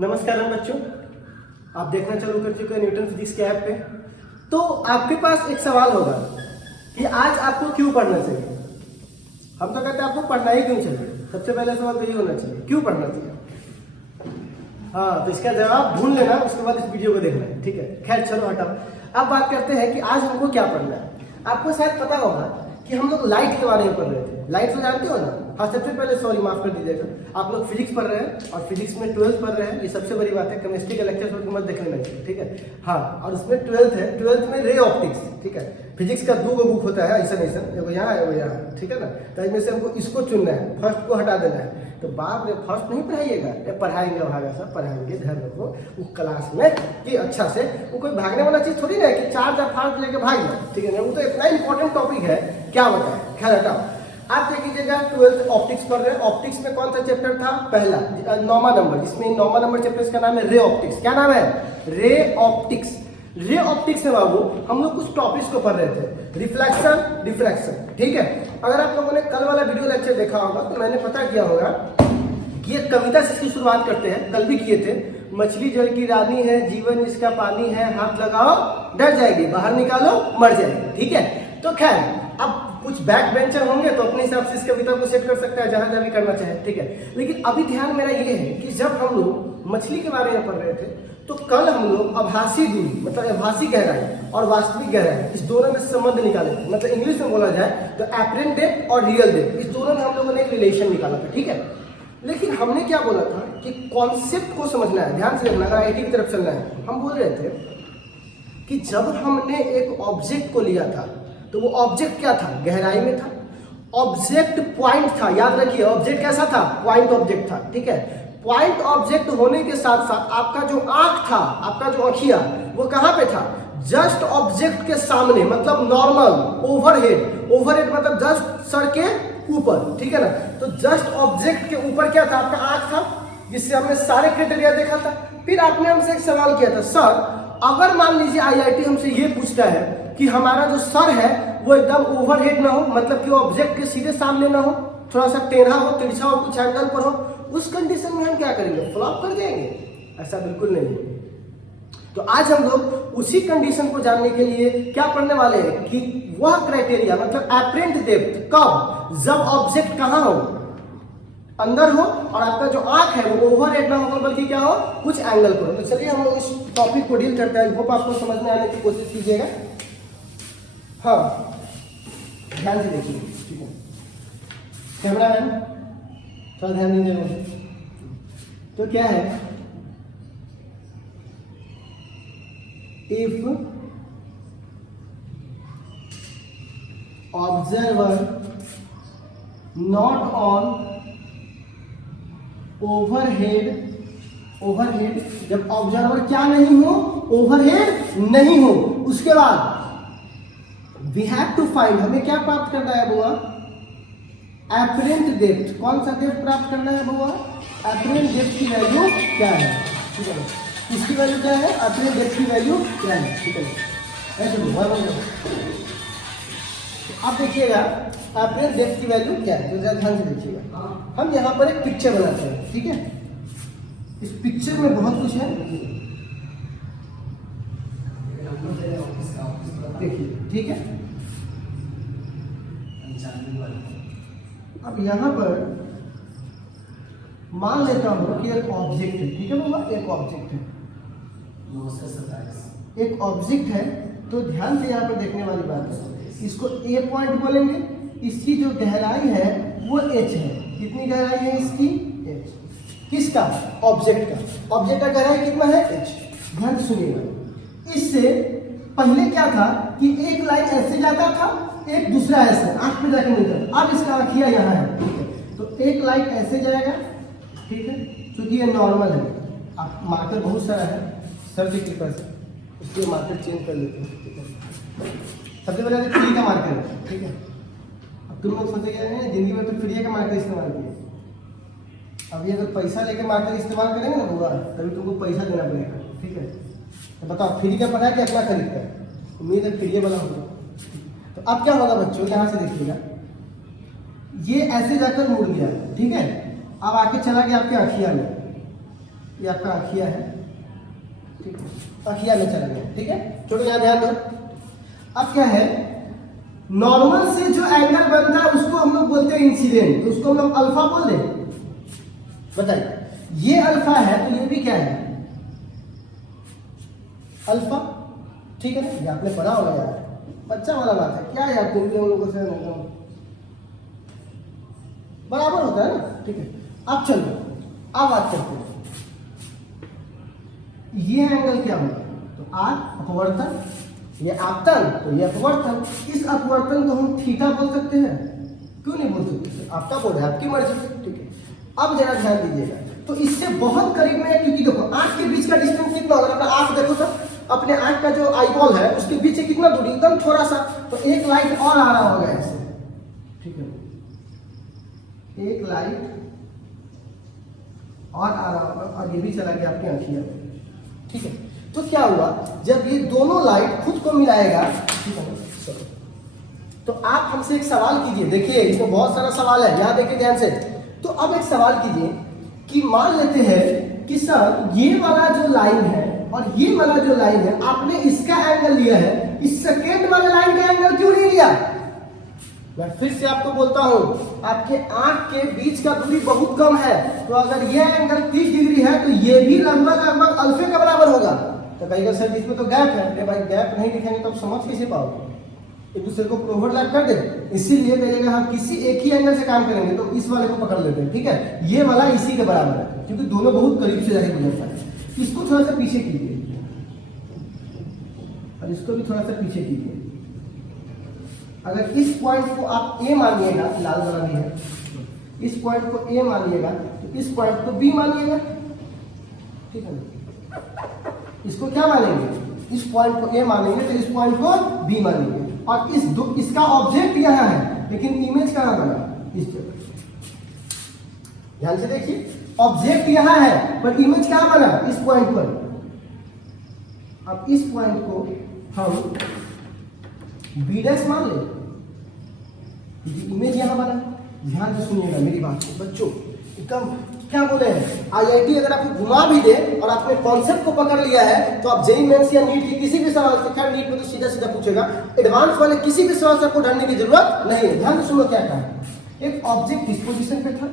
नमस्कार बच्चों, आप देखना चालू कर चुके हैं न्यूटन फिजिक्स के ऐप पे। तो आपके पास एक सवाल होगा कि आज आपको क्यों पढ़ना चाहिए। हम तो कहते हैं आपको पढ़ना ही क्यों चाहिए। सबसे पहला सवाल तो ये होना चाहिए, क्यों पढ़ना चाहिए। हाँ, तो इसका जवाब ढूंढ लेना, उसके बाद इस वीडियो को देखना है, ठीक है। खैर चलो हटाओ, अब बात करते हैं कि आज हमको क्या पढ़ना है। आपको शायद पता होगा कि हम लोग लाइट के बारे में पढ़ रहे थे। लाइट तो जानते हो ना। हाँ, सबसे पहले सॉरी माफ कर दीजिएगा, आप लोग फिजिक्स पढ़ रहे हैं और फिजिक्स में 12th पढ़ रहे हैं, ये सबसे बड़ी बात है। केमिस्ट्री का लेक्चर तो मत देखने लगे, ठीक है। हाँ, और उसमें 12th है, 12th में रे ऑप्टिक्स, ठीक है। फिजिक्स का 2 बुक होता है, ऐसा एगो यहाँ एगो यहाँ, ठीक है ना। तो इसमें से हमको इसको चुनना है, फर्स्ट को हटा देना है। तो बाप रे, फर्स्ट नहीं पढ़ाइएगा, ये पढ़ाएंगे भागा सब पढ़ाएंगे, ध्यान रखो वो क्लास में कि अच्छा से। वो कोई भागने वाला चीज थोड़ी ना है कि 4 फाड़ लेके भाग जाए, ठीक है ना। वो तो इतना इंपॉर्टेंट टॉपिक है, क्या बताए। खैर हटाओ, आप देखिएगा 12th ऑप्टिक्स पढ़ रहे हैं। ऑप्टिक्स में कौन सा चैप्टर था, पहला 9वां नंबर, जिसमें 9वां नंबर चैप्टर इसका नाम है रे ऑप्टिक्स। क्या नाम है, रे ऑप्टिक्स। रे ऑप्टिक्स में बाबू हम लोग कुछ टॉपिक्स को पढ़ रहे थे, रिफ्लेक्शन, डिफ्रैक्शन, ठीक है। अगर आप लोगों ने कल वाला वीडियो लेक्चर देखा होगा तो मैंने पता किया होगा कि एक कविता से इसकी शुरुआत करते हैं, कल भी किए थे। मछली जल की रानी है, जीवन इसका पानी है, हाथ लगाओ डर जाएगी, बाहर निकालो मर जाएगी, ठीक है। तो खैर अब कुछ बैक बेंचर होंगे तो अपने हिसाब से इस कविता को सेट कर सकता है, जहां भी करना चाहे, ठीक है। लेकिन अभी ध्यान मेरा ये है कि जब हम लोग मछली के बारे में पढ़ रहे थे तो कल हम लोग आभासी दूरी मतलब आभासी गहराई और वास्तविक गहराई, इस दोनों में संबंध निकाले थे। मतलब इंग्लिश में बोला जाए तो एपरेंट डेप्थ और रियल डेप्थ, इस दोनों में हम लोगों ने एक रिलेशन निकाला था, ठीक है। लेकिन हमने क्या बोला था कि कॉन्सेप्ट को समझना है, ध्यान से देखना, अगर आईटी की तरफ चलना है। हम बोल रहे थे कि जब हमने एक ऑब्जेक्ट को लिया था तो वो ऑब्जेक्ट क्या था, गहराई में था। ऑब्जेक्ट पॉइंट था, याद रखिए ऑब्जेक्ट कैसा था, पॉइंट ऑब्जेक्ट था, ठीक है। पॉइंट ऑब्जेक्ट होने के साथ साथ आपका जो आंख था, आपका जो आंखिया, वो कहां पे था, जस्ट ऑब्जेक्ट के सामने, मतलब नॉर्मल ओवरहेड। ओवरहेड मतलब जस्ट सर के ऊपर, ठीक है ना। तो जस्ट ऑब्जेक्ट के ऊपर क्या था, आपका आंख था, जिससे हमने सारे क्राइटेरिया देखा था। फिर आपने हमसे एक सवाल किया था, सर अगर मान लीजिए आईआईटी हमसे ये पूछता है कि हमारा जो सर है वो एकदम ओवरहेड ना हो, मतलब कि ऑब्जेक्ट के सीधे सामने ना हो, थोड़ा सा टेढ़ा हो, तिरछा हो, कुछ एंगल पर हो, उस कंडीशन में हम क्या करेंगे, फ्लॉप कर देंगे। ऐसा बिल्कुल नहीं है। तो आज हम लोग उसी कंडीशन को जानने के लिए क्या पढ़ने वाले हैं कि वह क्राइटेरिया मतलब एपरेंट डेप्थ कब, जब ऑब्जेक्ट कहां हो, अंदर हो और आपका जो आंख है वो ओवरहेड ना हो बल्कि क्या हो, कुछ एंगल पर हो। तो चलिए हम लोग इस टॉपिक को डील करते हैं। होप आपको समझ में आने की कोशिश कीजिएगा। हाँ, ध्यान से देखिए, ठीक है। कैमरा मैन थोड़ा ध्यान दीजिए मुझे। तो क्या है, if observer not on overhead, जब ऑब्जर्वर क्या नहीं हो, ओवरहेड नहीं हो, उसके बाद वी हैव टू फाइंड, हमें क्या प्राप्त करना है बुआ, एपरेंट डेप्थ। कौन सा डेप्थ प्राप्त करना है बुआ, एपरेंट डेप्थ की वैल्यू क्या है, ठीक है। इसकी वैल्यू क्या है, एपरेंट डेप्थ की वैल्यू क्या है, ठीक है। ऐसे अब देखिएगा एपरेंट डेप्थ की वैल्यू क्या है, तो ध्यान से देखिएगा। हम यहाँ पर एक पिक्चर बनाते हैं, ठीक है। इस पिक्चर में बहुत कुछ है, देखिए, ठीक है। अब यहाँ पर मान लेता हूँ कि एक ऑब्जेक्ट है, ठीक है बाबा, एक ऑब्जेक्ट है, एक ऑब्जेक्ट है। तो ध्यान से यहाँ पर देखने वाली बात है, इसको ए पॉइंट बोलेंगे। इसकी जो गहराई है वो एच है। कितनी गहराई है इसकी, एच। किसका, ऑब्जेक्ट का। ऑब्जेक्ट का गहराई कितना है, एच। ध्यान से सुनिएगा, इससे पहले क्या था कि एक लाइन ऐसे जाता था, एक दूसरा ऐसे आंख पे जाके मिलता। अब इसका आंखिया यहाँ है, ठीक है। तो एक लाइन ऐसे जाएगा, ठीक है, क्योंकि ये नॉर्मल है। अब मार्कर बहुत सारा है सर की कृपा से, इसलिए मार्कर चेंज कर लेते हैं, ठीक है। सबसे पहले फ्री का मार्कर है, ठीक है। अब तुम लोग सोचेंगे जिंदगी में तो फ्री का मार्कर इस्तेमाल किया, अभी अगर पैसा लेके मार्कर इस्तेमाल करेंगे ना बुआ, तभी तुमको पैसा देना पड़ेगा, ठीक है। तो बताओ फ्री का पढ़ा कि अपना खरीद कर, उम्मीद है फ्री वाला होगा। तो अब क्या होगा बच्चों, यहाँ से देखिएगा, ये ऐसे जाकर मुड़ गया, ठीक है। अब आके चला गया आपके आँखिया में, ये आपका आखिया है, ठीक है, आखिया में चला गया, ठीक है। छोटे यहाँ ध्यान दो। अब क्या है, नॉर्मल से जो एंगल बनता है उसको हम लोग बोलते हैं इंसिडेंट, तो उसको हम लोग अल्फा बोल दें। बताइए, ये अल्फा है तो ये भी क्या है, अल्फा, ठीक है ना। ये आपने पढ़ा होगा यार, बच्चा वाला बात है, क्या यार तुम भी हम लोगों से बराबर होता है ना, ठीक है। अब चलो, अब बात करते हैं, ये एंगल क्या होगा, तो आर अपवर्तन, ये आपतन, तो ये अपवर्तन। इस अपवर्तन को हम थीटा बोल सकते हैं, क्यों नहीं बोल सकते, आपका बोल है, आपकी मर्जी, ठीक है। अब जरा ध्यान दीजिएगा, तो इससे बहुत करीब में है, क्योंकि देखो आंख के बीच का डिस्टेंस कितना होगा, अपना आंख देखो तो, अपने आंख का जो आईबॉल है उसके बीच से कितना दूरी, एकदम थोड़ा सा, तो एक लाइट और आ रहा होगा ऐसे, ठीक है, एक लाइट और आ रहा होगा, और ये भी चला गया आपकी आंखियों में, ठीक है। तो क्या हुआ, जब ये दोनों लाइट खुद को मिलाएगा, ठीक है, तो आप हमसे एक सवाल कीजिए, देखिए इसमें बहुत सारा सवाल है, यहाँ देखिए ध्यान से। तो अब एक सवाल कीजिए कि मान लेते हैं कि सर ये वाला जो लाइन है और ये वाला जो लाइन है, आपने इसका एंगल लिया है, इस सेकेंड वाले लाइन का एंगल क्यों नहीं लिया। मैं फिर से आपको बोलता हूं, आपके आंख के बीच का दूरी बहुत कम है, तो अगर ये एंगल 30 डिग्री है तो ये भी लगभग लगभग अल्फे का बराबर होगा। तो कहेगा सर इसमें तो गैप है, अरे भाई गैप नहीं दिखेंगे तो आप समझ कैसे पाओगे, एक दूसरे को ओवरलैप कर दे, इसीलिए कहिएगा हम किसी एक ही एंगल से काम करेंगे तो इस वाले को पकड़ लेते हैं, ठीक है। ये वाला इसी के बराबर है, क्योंकि दोनों बहुत करीब से जाके गुजरता है। इसको थोड़ा सा पीछे कीजिए और इसको भी थोड़ा सा पीछे कीजिए। अगर इस पॉइंट को आप ए मानिएगा, लाल वाला भी है, इस पॉइंट को ए मानिएगा तो इस पॉइंट को बी मानिएगा, ठीक है। इसको क्या मानेंगे, इस पॉइंट को ए मानेंगे तो इस पॉइंट को बी मानेंगे, और इसका ऑब्जेक्ट यहाँ है लेकिन इमेज कहाँ बना, इस जगह। ध्यान से देखिए, ऑब्जेक्ट यहाँ है पर इमेज कहाँ बना, इस पॉइंट पर। अब इस पॉइंट को हम बी डैश मान ले, क्योंकि इमेज यहाँ बना। ध्यान से सुनिएगा मेरी बात को बच्चों, एकदम क्या बोले हैं, आईआईटी अगर आपको घुमा भी दे और आपने कॉन्सेप्ट को पकड़ लिया है तो आप जेईई मेंस या नीट की किसी भी सवाल से, खैर नीट में तो सीधा सीधा पूछेगा, एडवांस वाले किसी भी सवाल से आपको डरने की जरूरत नहीं है। ध्यान से सुनो क्या कहा, एक ऑब्जेक्ट इस पोजीशन पे था,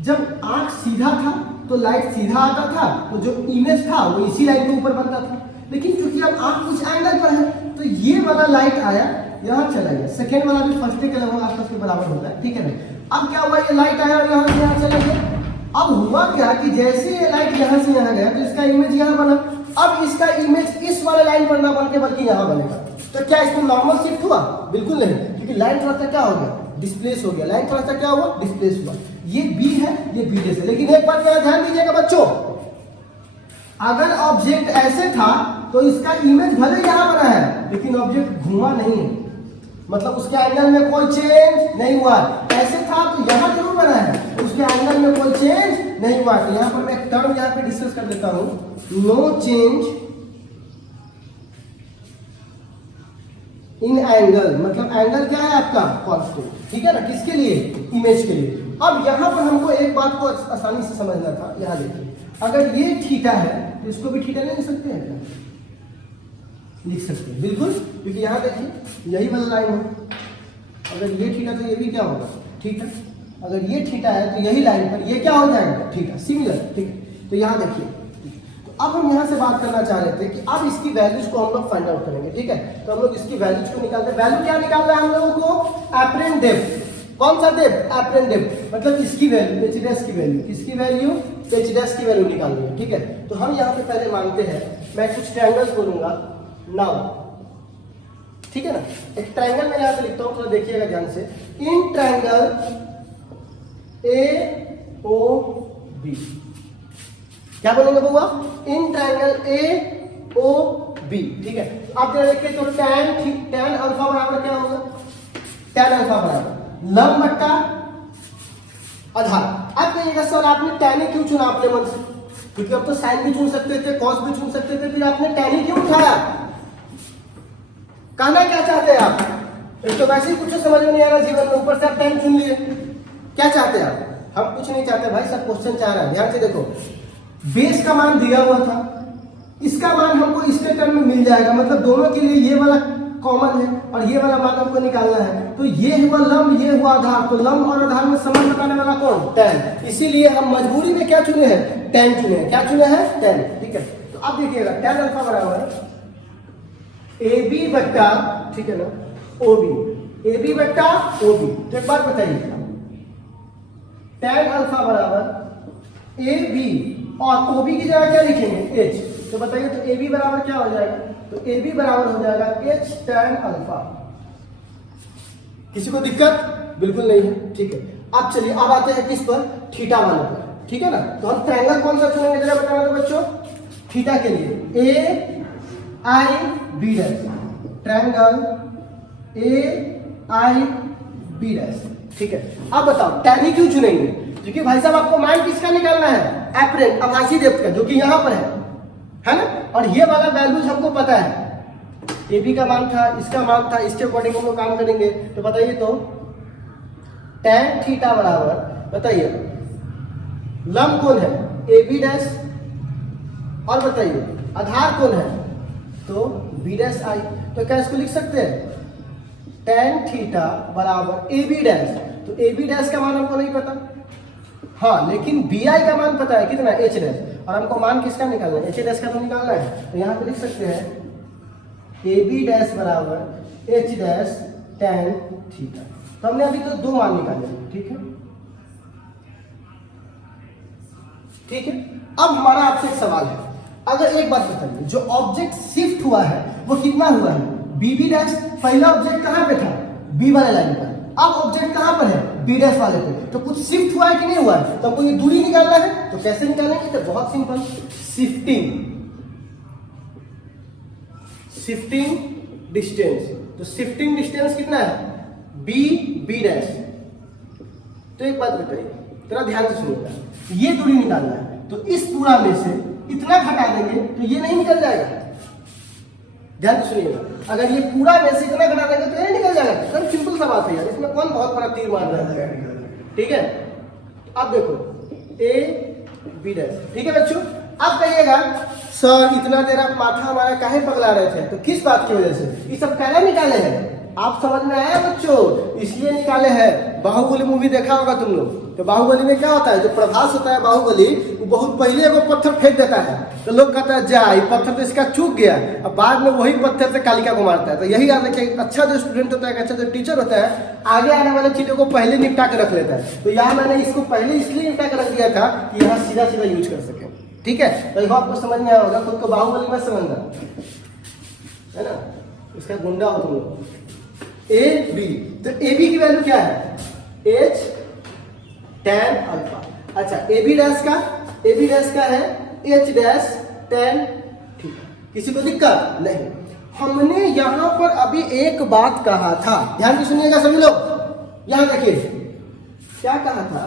जब आंख सीधा था तो लाइट सीधा आता था, तो जो इमेज था वो इसी लाइन के ऊपर बनता था। लेकिन क्योंकि अब आंख कुछ एंगल पर है तो ये वाला लाइट आया, यहाँ चला गया, सेकेंड वाला भी फर्स्ट के लगभग आसपास के बराबर होता है, ठीक है ना। अब क्या हुआ, ये लाइट आया और यहाँ से यहाँ चला गया। अब हुआ क्या कि जैसे ये लाइट यहाँ से यहाँ गया तो इसका इमेज यहाँ बना। अब इसका इमेज इस वाले लाइन पर ना बन के बल्कि यहाँ बनेगा, तो क्या इसमें नॉर्मल शिफ्ट हुआ, बिल्कुल नहीं, क्योंकि लाइन थोड़ा सा क्या हो गया, डिस्प्लेस हो गया, लाइन थोड़ा सा क्या हुआ, डिस्प्लेस हुआ। ये बी है, ये बी डैश है। लेकिन एक बात क्या ध्यान दीजिएगा बच्चों, अगर ऑब्जेक्ट ऐसे था तो इसका इमेज भले यहाँ बना है लेकिन ऑब्जेक्ट घूमा नहीं है, मतलब उसके एंगल में कोई चेंज नहीं हुआ। ऐसे था तो यहाँ जरूर बना है, उसके एंगल में कोई चेंज नहीं हुआ। तो यहाँ पर मैं एक टर्म यहाँ पे डिस्कस कर देता हूँ, नो चेंज इन एंगल, मतलब एंगल क्या है आपका, कांस्टेंट, ठीक है ना, किसके लिए, इमेज के लिए। अब यहाँ पर हमको एक बात को आसानी से समझना था, यहाँ देखिए, अगर ये थीटा है तो इसको भी थीटा नहीं लिख सकते हैं क्या, लिख सकते हैं बिल्कुल, क्योंकि यहाँ देखिए यही वाला लाइन है, अगर ये थीटा तो ये भी क्या होगा, थीटा। अगर ये थीटा है तो यही लाइन पर ये क्या हो जाएगा, थीटा, सिमिलर, ठीक है। तो यहाँ देखिए, तो अब हम यहाँ से बात करना चाह रहे थे कि अब इसकी वैल्यूज को हम लोग फाइंड आउट करेंगे, ठीक है। तो हम लोग इसकी वैल्यूज को निकालते हैं। वैल्यू क्या निकालना है हम लोगों को, एपरेंट डेप्थ। कौन सा डेप्थ, एपरेंट डेप्थ, मतलब इसकी वैल्यू, एच डैश की वैल्यू, किसकी वैल्यू, एच डैश की वैल्यू निकालनी है, ठीक है। तो हम यहाँ पे पहले मानते हैं, मैं कुछ ट्रायंगल्स बोलूंगा नाउ, ठीक है ना। एक ट्रायंगल में यहाँ पे लिखता हूँ, थोड़ा देखिएगा ध्यान से, in triangle A O B, क्या बोलेंगे बउआ, in triangle A O B, ठीक है। आप जरा देखिए तो tan अल्फा बराबर क्या होगा, tan अल्फा बराबर लंब बट्टा आधार। आप कहिएगा सर आपने tan क्यों चुना अपने मन से, क्योंकि अब तो sin भी चुन सकते थे, cos भी चुन सकते थे, फिर आपने tan क्यों उठाया, कहना क्या चाहते हैं आप, तो वैसे ही कुछ समझ में नहीं आ रहा जीवन में, ऊपर से आप tan चुन लिए, क्या चाहते हैं आप, हम कुछ नहीं चाहते भाई, सब क्वेश्चन चाह रहा है। ध्यान से देखो, बेस का मान दिया हुआ था, इसका मान हमको इसके टर्म में मिल जाएगा, मतलब दोनों के लिए ये वाला कॉमन है और ये वाला मान हमको निकालना है। तो ये हुआ लंब, ये हुआ आधार, तो लंब और आधार में संबंध बताने वाला कौन? tan। इसीलिए हम मजबूरी में क्या चुने हैं? tan चुने हैं। क्या चुने हैं? tan। ठीक है, तो अब देखिएगा tan अल्फा बराबर AB बट्टा, ठीक है ना, OB, AB बट्टा OB। तो एक बात बताइए, tan अल्फा बराबर AB और OB की जगह क्या लिखेंगे? H। तो बताइए, तो AB बराबर क्या हो जाएगा? तो AB बराबर हो जाएगा H tan अल्फा। किसी को दिक्कत? बिल्कुल नहीं है। ठीक है, अब चलिए अब आते हैं किस पर? थीटा वाले पर। ठीक है ना, तो हम ट्रायंगल कौन सा चुनेंगे जरा बताना तो बच्चों। थीटा के लिए AIB dash, triangle AIB dash. ठीक है, अब बताओ tan ही क्यों चुनेंगे? क्योंकि भाई साहब आपको मान किसका निकालना है? एपरेंट, आभासी डेप्थ का, जो कि यहाँ पर है ना, और ये वाला वैल्यूज हमको पता है। AB का मान था, इसका मान था, इसके अकॉर्डिंग हम लोग काम करेंगे। तो बताइए, तो tan थीटा बराबर, बताइए लंब कौन है? AB डैश, और बताइए आधार कौन है? तो B डैश I। तो क्या इसको लिख सकते हैं? tan थीटा बराबर AB डैश। तो AB डैश का मान हमको नहीं पता, हाँ, लेकिन BI का मान पता है, कितना? H dash. और हमको मान किसका निकालना है? H डैश का तो निकालना है। तो यहाँ पे लिख सकते हैं AB डैश बराबर H डैश tan थीटा। तो हमने अभी तो दो मान निकाले। ठीक है, ठीक है। अब हमारा आपसे एक सवाल है, अगर एक बात बताइए, जो ऑब्जेक्ट शिफ्ट हुआ है वो कितना हुआ है? BB dash. पहला ऑब्जेक्ट कहाँ पे था? B वाले लाइन पर। अब ऑब्जेक्ट कहाँ पर है? B डैश वाले पे। तो कुछ शिफ्ट हुआ है कि नहीं हुआ है? तो हमको ये दूरी निकालना है। तो कैसे निकालेंगे? तो बहुत सिंपल, शिफ्टिंग डिस्टेंस। तो शिफ्टिंग डिस्टेंस कितना है? B dash. तो एक बात बताइए, थोड़ा ध्यान से सुनिएगा, ये दूरी निकालना है। तो इस पूरा में से इतना घटा देंगे तो ये नहीं निकल जाएगा। ध्यान से सुनिएगा, अगर ये पूरा में से इतना घटा देंगे तो ये निकल जाएगा। एकदम सिंपल सा बात है यार, इसमें कौन बहुत बड़ा तीर मार रहा है? ठीक है, अब देखो AB डैश। ठीक है बच्चों, अब कहिएगा सर इतना देर आप माथा हमारा काहे पगला रहे थे? तो किस बात की वजह से? ये सब कैसे निकाले हैं? आप समझ में आया बच्चों? इसलिए निकाले हैं। बाहुबली मूवी देखा होगा तुम लोग, तो बाहुबली में क्या होता है? जो प्रभास होता है बाहुबली, वो बहुत पहले वो पत्थर फेंक देता है, तो लोग कहता है जा ये पत्थर तो इसका चूक गया, अब बाद में वही पत्थर से कालिका को मारता है। तो यही याद रखिए, अच्छा जो स्टूडेंट होता है, अच्छा जो टीचर होता है, आगे आने वाले चीजों को पहले निपटा के रख लेता है। तो यहाँ मैंने इसको पहले इसलिए निपटा के रख दिया था कि यहाँ सीधा सीधा यूज कर सके। ठीक है, तो आपको समझ में आया होगा, खुद को बाहुबली में समझना है ना, उसका गुंडा हो तुम लोग। AB, तो AB की वैल्यू क्या है? H tan alpha. अच्छा, AB डैश का है H डैश tan थीटा। किसी को दिक्कत नहीं? हमने यहाँ पर अभी एक बात कहा था, ध्यान से सुनिएगा सभी लोग। यहाँ देखिए क्या कहा था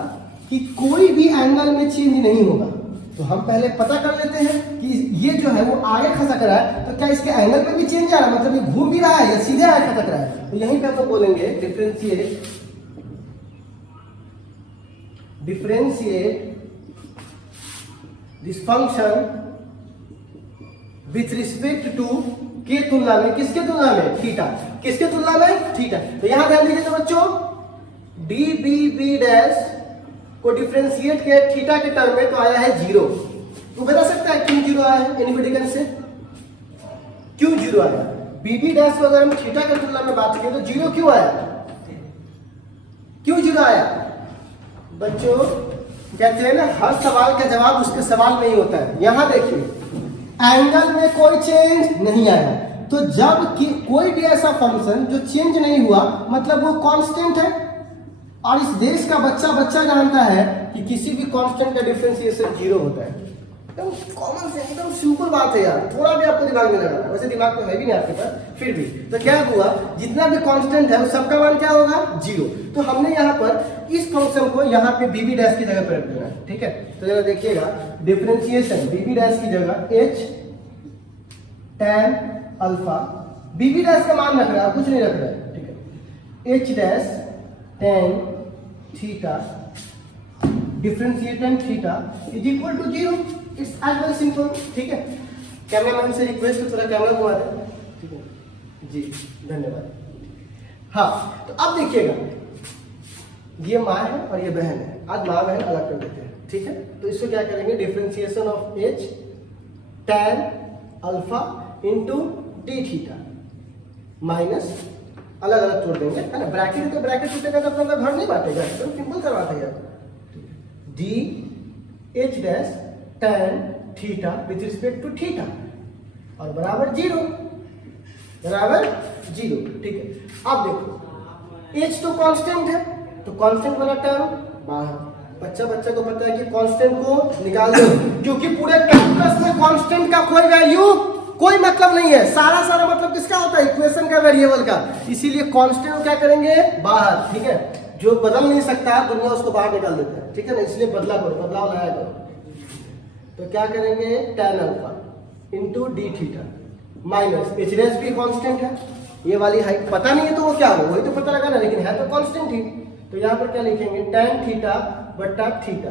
कि कोई भी एंगल में चेंज नहीं होगा। तो हम पहले पता कर लेते हैं कि ये जो है वो आगे खसक रहा है, तो क्या इसके एंगल पे भी चेंज आ रहा है? मतलब ये घूम भी रहा है या सीधे आगे खसक रहा है? तो यहीं पे हम बोलेंगे differentiate this function with respect to के तुलना में, किसके तुलना में? थीटा। किसके तुलना में? थीटा। तो यहां ध्यान दीजिए तो बच्चों, DB डैश को डिफरेंशिएट के थीटा के टर्म में तो आया है 0। तो बता सकता है क्यों 0 आया है? एनीबॉडी कैन से क्यों 0 आया? BB डैश को अगर हम थीटा के तुलना में बात करें तो 0 क्यों आया? क्यों 0 आया? बच्चों कहते हैं ना, हर सवाल का जवाब उसके सवाल में ही होता है। यहां देखिए, एंगल में कोई चेंज नहीं आया, तो जब कोई भी ऐसा फंक्शन जो चेंज नहीं हुआ मतलब वो कांस्टेंट है। और इस देश का बच्चा जानता है कि किसी भी कांस्टेंट का डिफरेंशिएशन 0 होता है। एकदम कॉमन सेंस, एकदम सिंपल बात है यार, थोड़ा भी आपको दिमाग में लगाना, वैसे दिमाग तो है भी नहीं आपके पास, फिर भी तो क्या हुआ, जितना भी कांस्टेंट है उस सबका मान क्या होगा? 0। तो हमने यहाँ पर इस फंक्शन को यहाँ पे BB डैश की जगह पर रख देना है। ठीक है, तो जरा देखिएगा, डिफरेंशिएशन BB डैश की जगह H tan alpha, BB dash का मान रख रहा है, कुछ नहीं रख रहा है। ठीक है, H dash tan theta differentiate tan theta is equal to 0। It's as very simple, ठीक है। कैमरामैन से रिक्वेस्ट है थोड़ा कैमरा घुमा दें, ठीक है जी, धन्यवाद। हाँ, तो अब देखिएगा, ये माँ है और ये बहन है, आज माँ बहन अलग कर देते हैं, ठीक है। तो इसको क्या करेंगे, differentiation of H tan alpha into D theta minus अलग अलग छोड़ देंगे, है ना। ब्रैकेट है तो ब्रैकेट छूटेगा तो अपना घर नहीं बांटेगा, तो सिंपल करवाते हैं D H dash tan theta with respect to theta और बराबर जीरो, ठीक है। अब देखो एच तो कांस्टेंट है, तो कांस्टेंट वाला टर्म बाहर, बच्चा को पता है कि कांस्टेंट को निकाल दो, क्योंकि पूरे कैलकुलस में कांस्टेंट का कोई वैल्यू कोई मतलब नहीं है, सारा मतलब किसका होता है, इक्वेशन का, वेरिएबल का, इसीलिए कांस्टेंट क्या करेंगे बाहर, ठीक है। जो बदल नहीं सकता दुनिया उसको बाहर निकाल देता है, ठीक है ना, इसलिए बदलाव लाया करो। तो क्या करेंगे, tan alpha into D theta minus H dash भी कांस्टेंट है, ये वाली हाइट पता नहीं है तो वो क्या हो, वही तो पता लगाना, लेकिन है तो कांस्टेंट ही। तो यहाँ पर क्या लिखेंगे, tan थीटा बटा थीटा।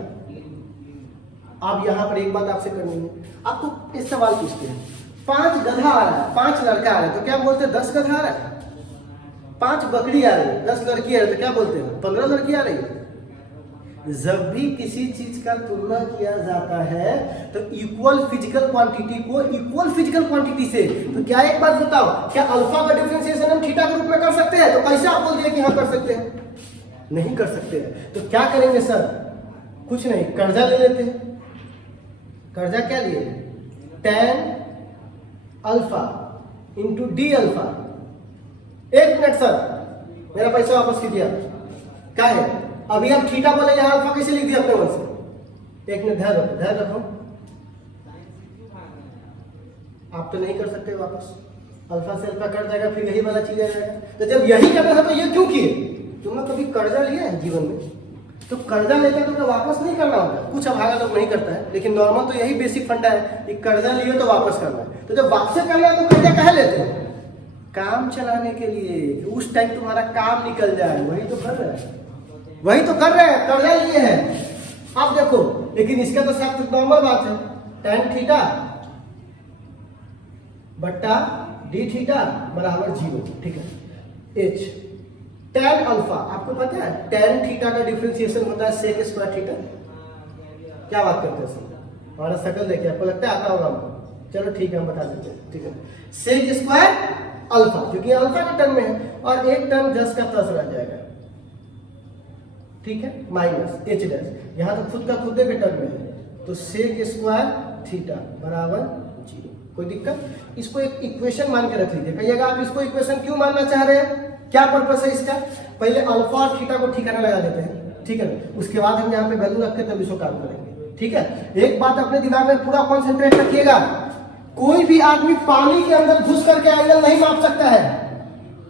अब यहाँ पर एक बात आपसे करनी है, आपको इस सवाल पूछते हैं 5 गधा आ रहा है, 5 लड़का आ रहा है, तो क्या बोलते हैं 10 गधा आ रहा है। 5 बकरी आ रही है, 10 लड़की आ रही है, तो क्या बोलते हैं 15 लड़की आ रही है। जब भी किसी चीज का तुलना किया जाता है तो इक्वल फिजिकल क्वांटिटी को इक्वल फिजिकल क्वांटिटी से, तो क्या एक बात बताओ, क्या अल्फा का डिफरेंशिएशन हम थीटा के रूप में कर सकते हैं, तो कैसे आप बोल दिए कि हाँ कर सकते हैं, नहीं कर सकते हैं। तो क्या करेंगे सर, कुछ नहीं, कर्जा ले लेते हैं। कर्जा क्या लिए, tan alpha into D alpha. 1 minute sir, मेरा पैसा वापस कीजिए। क्या है, अभी हम थीटा बोले, यहाँ अल्फा कैसे लिख दिया अपने मन से। 1 मिनट ध्यान रखो, आप तो नहीं कर सकते वापस, अल्फा से अल्फा कट जाएगा, फिर यही वाला चीज आ जाएगा। तो जब यही करना था तो ये क्यों किए, तुमने कभी कर्जा लिया है जीवन में, तो कर्जा लेकर तो वापस नहीं करना होता, कुछ अभागा लोग नहीं करता है, लेकिन नॉर्मल तो यही बेसिक फंडा है कि कर्जा लियो तो वापस करना है। तो जब वापस करना है तो कर्जा कहे लेते हैं, काम चलाने के लिए, उस टाइम तुम्हारा काम निकल जाए, वही तो कर रहे हैं, कर्जा लिए है। अब देखो, लेकिन इसका तो सब नॉर्मल बात है, tan थीटा बट्टा डी थीटा बराबर 0, ठीक है। एच tan अल्फा, आपको पता है tan थीटा का डिफरेंशिएशन होता है sec स्क्वायर थीटा। क्या बात करते हैं सर, हमारा शकल देखिए, आपको लगता है आता होगा, चलो ठीक है हम बता देते हैं, ठीक है। sec स्क्वायर अल्फा, क्योंकि अल्फा के टर्म में है, और एक टर्म जस का तस रह जाएगा, ठीक है, माइनस एच डैश, यहाँ तो खुद का खुद के टर्म में है, तो sec स्क्वायर थीटा बराबर 0। कोई दिक्कत, इसको एक इक्वेशन मान के रख लीजिए। कहिएगा आप इसको इक्वेशन क्यों मानना चाह रहे हैं, क्या पर्पस है इसका, पहले अल्फा और थीटा को ठिकाना लगा देते हैं, ठीक है ना, उसके बाद हम यहाँ पे वैल्यू रख के तब इसको काम करेंगे, ठीक है। एक बात अपने दिमाग में पूरा कॉन्सेंट्रेट रखिएगा, कोई भी आदमी पानी के अंदर घुस करके एंगल नहीं माप सकता है,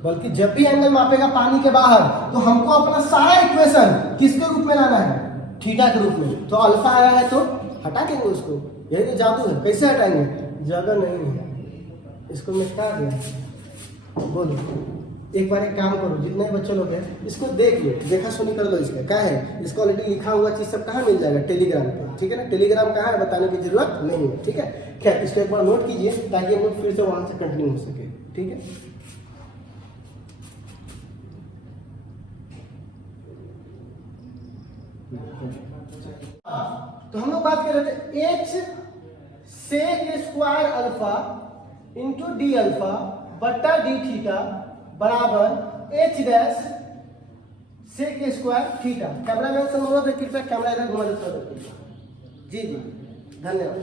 बल्कि जब भी एंगल मापेगा पानी के बाहर, तो हमको अपना सारा इक्वेशन किसके रूप में लाना है, थीटा के रूप में। तो अल्फा आया है तो हटा देंगे उसको, यही तो जादू है। कैसे हटाएंगे, जगह नहीं है, इसको मिटा दें। बोलो, एक बार एक काम करो, जितने बच्चे लोग हैं इसको देख लो, देखा सुनी कर लो, इसका क्या है, इसको ऑलरेडी लिखा हुआ चीज सब कहाँ मिल जाएगा, टेलीग्राम पे, ठीक है ना। टेलीग्राम कहाँ है बताने की जरूरत नहीं है, ठीक है। खैर इसको एक बार नोट कीजिए ताकि हम लोग फिर से वहां से कंटिन्यू हो सके, ठीक है। तो हम लोग बात कर रहे थे H sec square alpha into D alpha बट्टा डी थीटा बराबर H dash sec square theta. Camera man से अनुरोध है कृपया कैमरा इधर घुमा देता जी, धन्यवाद।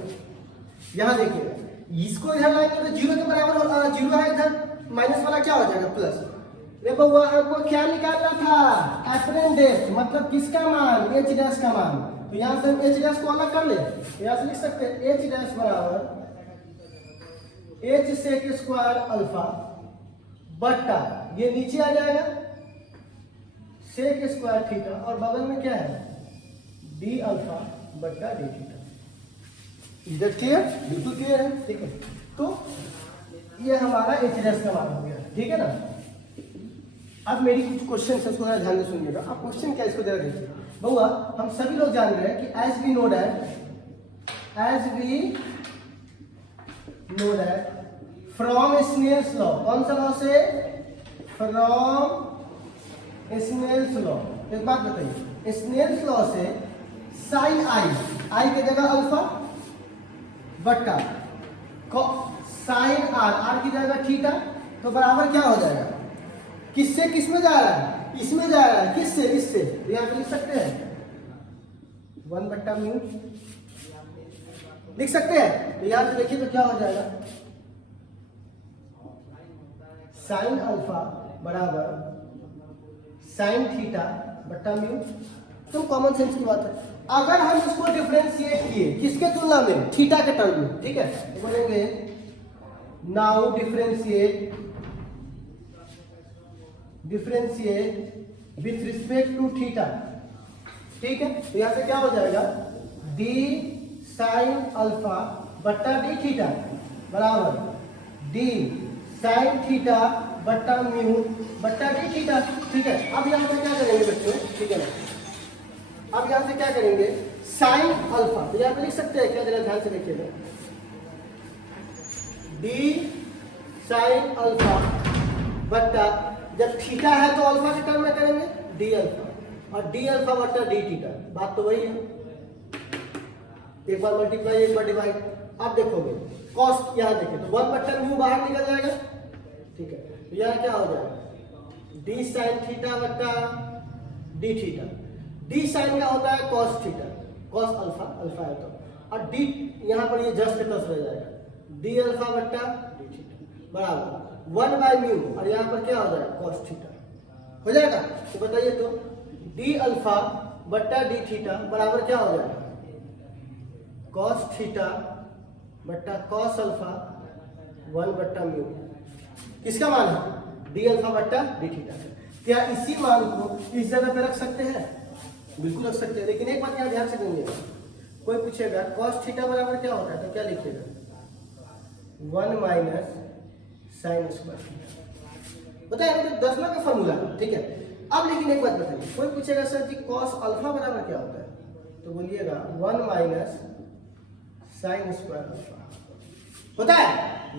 यहाँ देखिए, इसको इधर लाएंगे तो 0 के बराबर, 0 है इधर, माइनस वाला क्या हो जाएगा प्लस। देखो वो आपको क्या निकालना था, एपरेंट डेप्थ, मतलब किसका मान, एच डैश का मान। तो यहाँ से हम एच डैश को अलग कर ले, यहाँ से लिख सकते हैं एच डैश बराबर एच sec स्क्वायर अल्फा बट्टा, ये नीचे आ जाएगा sec स्क्वायर थीटा, और बगल में क्या है डी अल्फा बट्टा डी थीटा। इधर क्लियर, बिल्कुल क्लियर है, ठीक है। तो ये हमारा एच डैश का मान हो गया, ठीक है ना। अब मेरी कुछ क्वेश्चन है, उसको ध्यान से सुनिएगा। अब क्वेश्चन क्या, इसको जरा देखिए। बहुआ, हम सभी लोग जान रहे हैं कि as we know that as we know that from Snell's law, कौन सा लॉ से? From Snell's law. एक बात बताइए, स्नेल्स लॉ से साइन आई की जगह अल्फा बट्टा साइन आर की जगह थीटा, तो बराबर क्या हो जाएगा? किससे किस में जा रहा है? इसमें जा रहा है। किससे? इससे। तो यहाँ पे लिख सकते हैं 1 बट्टा म्यू, लिख सकते हैं। तो यहाँ से देखिए तो क्या हो जाएगा, साइन अल्फा बराबर साइन थीटा बट्टा म्यू। तो कॉमन सेंस की बात है। अगर हम इसको डिफरेंशिएट किए किसके तुलना में? थीटा के टर्म में, ठीक है। तो बोलेंगे now differentiate with respect to theta, ठीक है। तो यहां से क्या हो जाएगा, डी साइन अल्फा बट्टा डी थीटा बराबर डी साइन थीटा बट्टा म्यू बट्टा डी थीटा, ठीक है। अब यहां से क्या करेंगे बच्चों, ठीक है ना। अब यहां से क्या करेंगे, साइन अल्फा, तो यहां पे लिख सकते हैं क्या, जरा ध्यान से देखिएगा, डी साइन अल्फा बट्टा, जब थीटा है तो अल्फा के टर्म में करेंगे डी अल्फा, और डी अल्फा बट्टा डी थीटा, बात तो वही है। एक बार मल्टीप्लाई एक बार डिवाइड। अब देखोगे कॉस, यहां देखिए तो 1 बट्टा म्यू बाहर निकल जाएगा, ठीक है। तो यहां क्या हो जाएगा, डी साइन थीटा बट्टा डी थीटा। डी साइन का होता है cos theta, cos alpha, alpha है तो, और डी यहां पर ये जस्ट तस रह जाएगा, डी अल्फा बट्टा डी थीटा बराबर 1 बाय म्यू, और यहां पर क्या हो जाएगा, कॉस थीटा हो जाएगा। तो बताइए तो डी अल्फा बट्टा डी थीटा बराबर क्या हो जाएगा, कॉस थीटा बट्टा कॉस अल्फा 1 बट्टा म्यू। किसका मान है, डी अल्फा बट्टा डी थीटा। क्या इसी मान को इस जगह पे रख सकते हैं? बिल्कुल रख सकते हैं, लेकिन एक बात यहाँ ध्यान से देंगे, कोई पूछेगा कॉस थीटा बराबर क्या होता है, तो क्या लिखिएगा, 1 माइनस साइन स्क्वायर, बताया 10 का फॉर्मूला, ठीक है। अब लेकिन एक बात बताइए, कोई पूछेगा सर जी कॉस अल्फा बराबर क्या होता है, तो बोलिएगा 1 माइनस साइन स्क्वायर अल्फा, होता है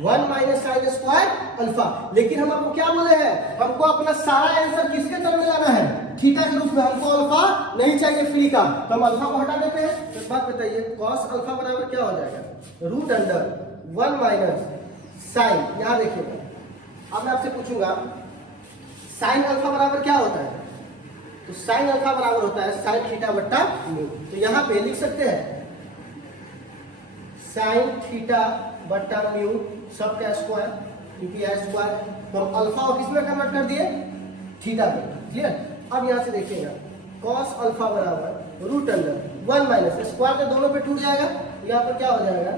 1 माइनस साइन स्क्वायर अल्फा। लेकिन हम आपको क्या बोले हैं, हमको अपना सारा आंसर किसके तरफ में लाना है, थीटा के रूप में। हमको अल्फा नहीं चाहिए फ्री का, तो हम अल्फा को हटा देते हैं। तो बात बताइए, कॉस अल्फा बराबर क्या हो जाएगा, रूट अंडर 1 माइनस साइन, यहां देखिए। अब मैं आपसे पूछूंगा साइन अल्फा बराबर क्या होता है, तो साइन अल्फा बराबर होता है साइन थीटा बट्टा म्यू। तो यहां पे लिख सकते हैं साइन थीटा बट्टा म्यू सबका स्क्वायर, क्योंकि यह स्क्वायर, तो हम अल्फा को किसमें कन्वर्ट कर दिए, थीटा पे, क्लियर। अब यहां से देखिएगा कॉस अल्फा बराबर रूट अंडर 1 माइनस स्क्वायर, तो दोनों पे टूट जाएगा, यहां पर क्या हो जाएगा,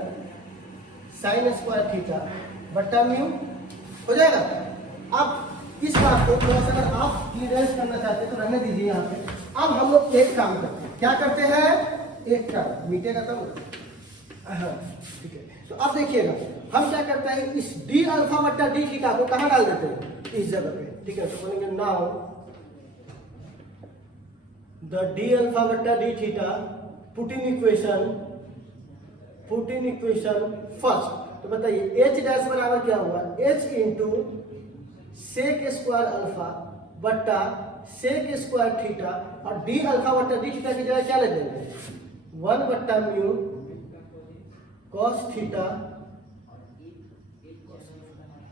साइन स्क्वायर थीटा बट्टा म्यू हो जाएगा। अब इस बात को थोड़ा सा अगर आप क्लियरेंस करना चाहते हैं तो रहने दीजिए यहाँ पे। अब हम लोग एक काम करते हैं, क्या करते हैं, एक काम मीठे का काम, ठीक है। तो अब देखिएगा हम क्या करते हैं, इस डी अल्फा बट्टा डी थीटा को कहां डाल देते हैं, इस जगह पे, ठीक है। तो बोलेंगे नाउ द डी अल्फा बट्टा D theta put in equation first. तो बताइए एच डैश बराबर क्या होगा, H into sec square alpha बट्टा सेक स्क्वायर थीटा, और डी अल्फा बट्टा डी थीटा की जगह क्या ले देंगे, 1 बट्टा म्यू कॉस थीटा,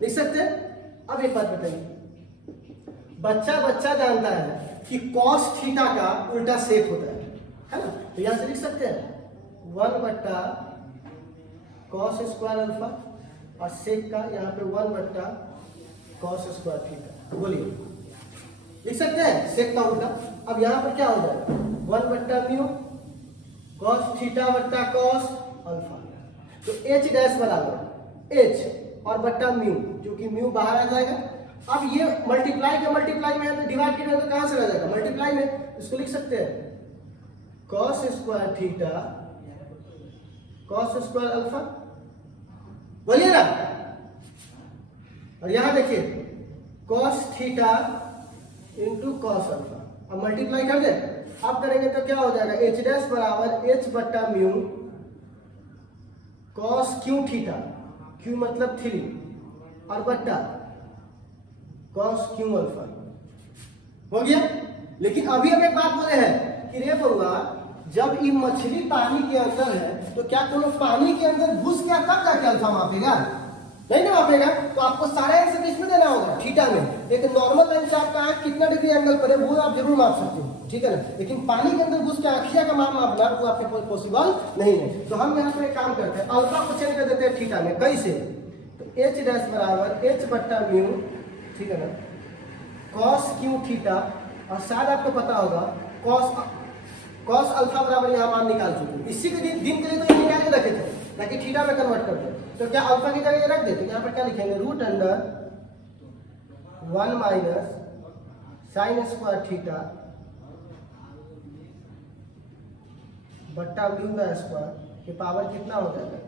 लिख सकते हैं। अब एक बात बताइए, बच्चा जानता है कि कॉस थीटा का उल्टा सेक होता है ना, तो यहां से लिख सकते हैं 1 बट्टा कॉस स्क्वायर अल्फा, और सेक का यहाँ पे 1 बट्टा कॉस स्क्वायर थीटा। बोलिए, लिख सकते हैं सेक का उल्टा। अब यहाँ पर क्या हो जाएगा, 1 बट्टा म्यू कॉस थीटा बट्टा कॉस अल्फा। तो एच डैश बराबर एच और बट्टा म्यू, क्योंकि म्यू बाहर आ जाएगा। अब ये मल्टीप्लाई में है, तो डिवाइड किया तो कहां से आ जाएगा, मल्टीप्लाई में। इसको लिख सकते हैं cos square theta cos square alpha, बोलिए ना। और यहां देखिए cos theta into cos alpha, अब मल्टीप्लाई कर दे। अब करेंगे तो क्या हो जाएगा, एच डैश बराबर एच बट्टा mu cos Q theta, Q मतलब 3 और बट्टा कॉस क्यू अल्फा। हो गया। लेकिन अभी हम एक बात बोले हैं कि रे बउआ, जब ये मछली पानी के अंदर है तो क्या कोनो पानी के अंदर घुस गया तब जाके अल्फा मापेगा? नहीं ना मापेगा। तो आपको सारा आंसर किसमें देना होगा? थीटा में। एक नॉर्मल लाइन से आपका आंख कितना डिग्री एंगल पर है वो आप जरूर माप सकते हो, ठीक है ना। लेकिन पानी के अंदर घुस के आँखिया का माप मापना वो आपके पॉसिबल नहीं है। तो हम यहाँ पर एक काम करते हैं, अल्फा को चेंज कर देते हैं थीटा में। कैसे? तो एच डैश बराबर एच बट्टा म्यू, ठीक है ना, कॉस क्यू थीटा। और शायद आपको पता होगा कॉस अल्फा बराबर यहाँ मान निकाल चुके हैं। इसी के दिन के लिए तो ये निकाल के रखे थे ताकि थीटा में कन्वर्ट कर दे। तो क्या अल्फा की जगह ये रख देते? यहाँ पर क्या लिखेंगे? Root under 1 minus sine square theta बट्टा म्यू का स्क्वायर के पावर कितना हो जाएगा?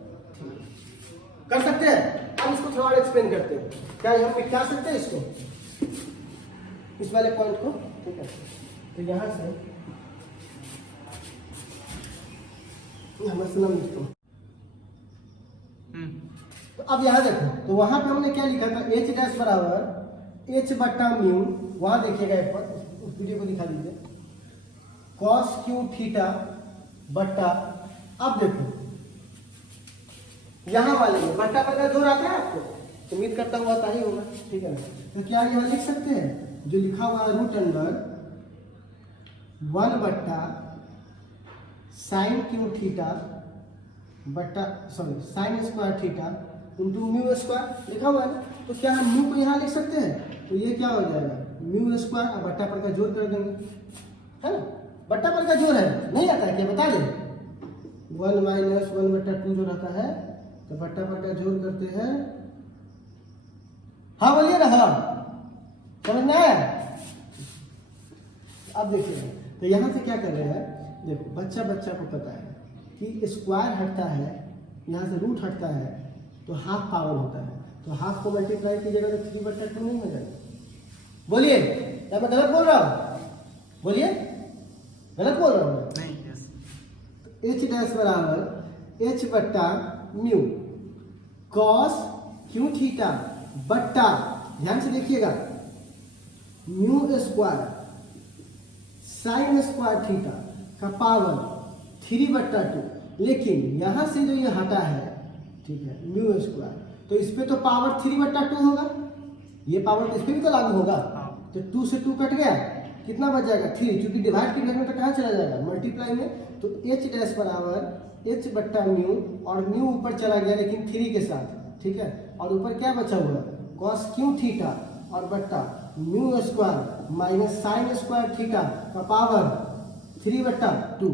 कर सकते हैं। हम इसको थोड़ा और एक्सप्लेन करते हैं। क्या हम लिखा सकते हैं इसको, इस वाले पॉइंट को, ठीक है। तो यहां से तो अब यहां देखो, तो वहां पे हमने क्या लिखा था? एच डैश बराबर एच बट्टा म्यू, वहां देखिएगा एक बार, उस वीडियो को दिखा दीजिए, कॉस क्यू थीटा बट्टा, अब देखो यहां वाले में बट्टा पर का जोर आता है आपको, उम्मीद करता हुआ आता ही होगा, ठीक है ना। तो क्या यहां लिख सकते हैं जो लिखा हुआ है रूट अंडर 1 बट्टा साइन क्यू थीटा बट्टा sorry sine square theta into mu square लिखा हुआ है ना। तो क्या हम म्यू को यहाँ लिख सकते हैं? तो ये क्या हो जाएगा? म्यू स्क्वायर और बट्टा पर का जोड़ कर देंगे, है ना। बट्टा पर का जोड़ है, नहीं आता है क्या? बता दें। 1 माइनस 1 बट्टा 2 जो रहता है, तो बट्टा पर का जोड़ करते हैं। हाँ बोलिए ना, हाँ समझ में आया? अब देखिए, तो यहाँ से क्या कर रहे हैं, देखो बच्चा को पता है कि स्क्वायर हटता है, यहाँ से रूट हटता है तो हाफ पावर होता है। तो हाफ को मल्टीप्लाई कीजिएगा तो 3 बट्टा 2 नहीं हो जाएगा। बोलिए, क्या मैं गलत बोल रहा हूँ? बोलिए, गलत बोल रहा हूँ? नहीं, यस। तो एच डैश बराबर एच बट्टा म्यू कॉस क्यू थीटा बट्टा, ध्यान से देखिएगा, mu square sine square theta का पावर 3 बट्टा 2। लेकिन यहां से जो ये हटा है, ठीक है, म्यू स्क्वायर, तो इस पे तो पावर 3 बट्टा 2 होगा, ये पावर तो इस पे भी तो लागू होगा। तो 2 से 2 कट गया, कितना बच जाएगा? 3, क्योंकि डिवाइड के में तो कहाँ चला जाएगा? मल्टीप्लाई में। तो एच डैश बराबर एच बट्टा म्यू, और म्यू ऊपर चला गया लेकिन 3 के साथ, ठीक है। और ऊपर क्या बचा हुआ? कॉस क्यू थीटा और बट्टा mu square minus sine square theta का पावर 3 बट्टा 2।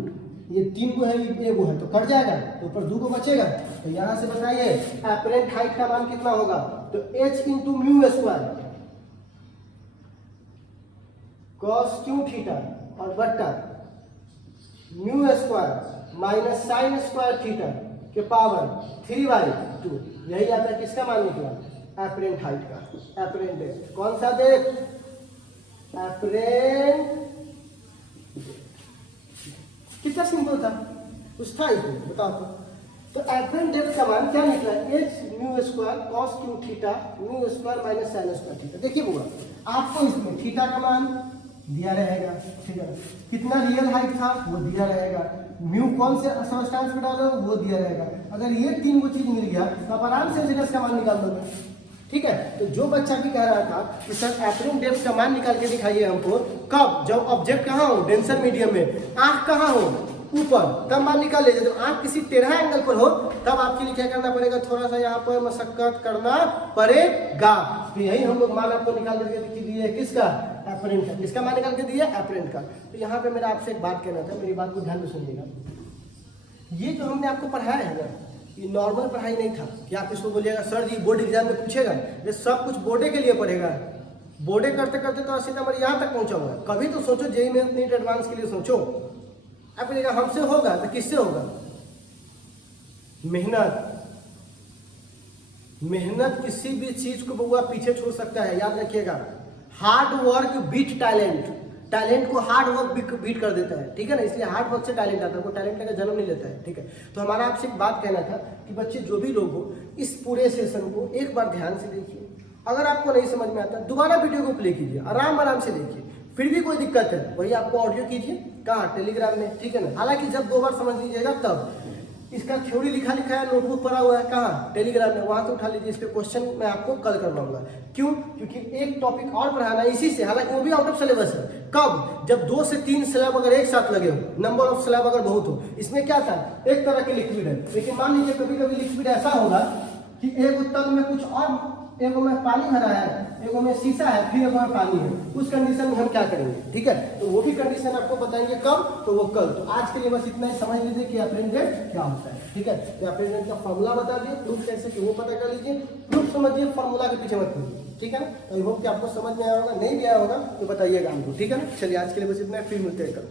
ये 3 को है, ये 1 है, तो कट जाएगा, तो ऊपर 2 को बचेगा। तो यहाँ से बताइए एपरेंट हाइट का मान कितना होगा? तो h into mu square cos Q theta और बट्टा mu square minus sine square theta के पावर 3/2। यही आता है किसका मान निकला? एपरेंट हाइट का। एपरेंट डेप्थ कौन सा? देख, एपरेंट। कितना सिंपल था, कुछ था इसमें, बताओ तो एपरेंट डेप्थ का मान क्या निकला? H mu square cos Q theta mu square minus sine square theta. देखिए बुआ, आपको इसमें थीटा का मान दिया रहेगा, ठीक है, कितना रियल हाइट था वो दिया रहेगा, म्यू कौन से सबस्टेंस में डालो वो दिया रहेगा। अगर ये 3 को चीज मिल गया तो आप आराम से एच का मान निकाल दोगे, ठीक है। तो जो बच्चा भी कह रहा था कि सर एपरेंट डेप्थ का मान निकाल के दिखाइए हमको, कब? जब ऑब्जेक्ट कहाँ हो? डेंसर मीडियम में, आंख कहाँ हो? ऊपर, तब मान निकाल लीजिए। जब आंख किसी टेढ़ा एंगल पर हो तब आपके लिए क्या करना पड़ेगा? थोड़ा सा यहाँ पर मशक्कत करना पड़ेगा। तो यही हम लोग मान आपको निकाल करके दिए, किसका? एपरेंट का। किसका मान निकाल के दिया? एपरेंट का। तो यहाँ पे मेरा आपसे एक बात कहना था, मेरी बात को ध्यान से सुनिएगा। ये जो हमने आपको पढ़ाया है ना, ये नॉर्मल पढ़ाई नहीं था कि आप इसको बोलिएगा सर जी बोर्ड एग्जाम में पूछेगा। ये सब कुछ बोर्डे के लिए पढ़ेगा। बोर्डे करते करते तो 80 नंबर यहाँ तक पहुँचा हुआ है। कभी तो सोचो जेईई मेंस नीट एडवांस के लिए सोचो। आप बोलिएगा हमसे होगा तो किससे होगा? मेहनत किसी भी चीज को बउआ पीछे छोड़ सकता है, याद रखिएगा। Hard work beat talent. Talent को हार्ड वर्क बीट कर देता है, ठीक है ना। इसलिए हार्ड वर्क से टैलेंट आता है, वो टैलेंट लेकर जन्म नहीं लेता है, ठीक है। तो हमारा आपसे एक बात कहना था कि बच्चे जो भी लोग हो इस पूरे सेशन को एक बार ध्यान से देखिए। अगर आपको नहीं समझ में आता दोबारा वीडियो को प्ले कीजिए, आराम आराम से देखिए। फिर भी कोई दिक्कत है वही आपको ऑडियो कीजिए, कहाँ, टेलीग्राम में, ठीक है ना। हालांकि जब 2 बार समझ लीजिएगा तब। इसका थ्योरी लिखा है, नोटबुक पड़ा हुआ है, कहाँ, टेलीग्राम में, वहां से उठा लीजिए। इस पे क्वेश्चन मैं आपको कल करवाऊंगा। क्यों? क्योंकि एक टॉपिक और पढ़ाना इसी से, हालांकि वो भी आउट ऑफ सिलेबस है। कब? जब 2 से 3 स्लैब अगर एक साथ लगे हो, नंबर ऑफ स्लैब अगर बहुत हो। इसमें क्या था, एक तरह के लिक्विड है, लेकिन मान लीजिए कभी कभी लिक्विड ऐसा होगा कि एक उत्तर में कुछ और, एगो में पानी भरा है, एगो में शीशा है, फिर एगो में पानी है। उस कंडीशन में हम क्या करेंगे, ठीक है। तो वो भी कंडीशन आपको बताएंगे कब, तो वो कल। तो आज के लिए बस इतना ही समझ लीजिए कि अप्रेंडेंट क्या होता है, ठीक है। तो अप्रेंडेंट का फॉर्मूला बता दिए, प्रूफ कैसे कि वो पता कर लीजिए। प्रूफ समझिए, फॉर्मूला के पीछे मत पड़िए, ठीक है ना। तो आई होप कि आपको समझ में आया होगा, नहीं भी आया होगा तो बताइएगा हमको, ठीक है ना। चलिए आज के लिए बस इतना, फिर मिलते हैं कल।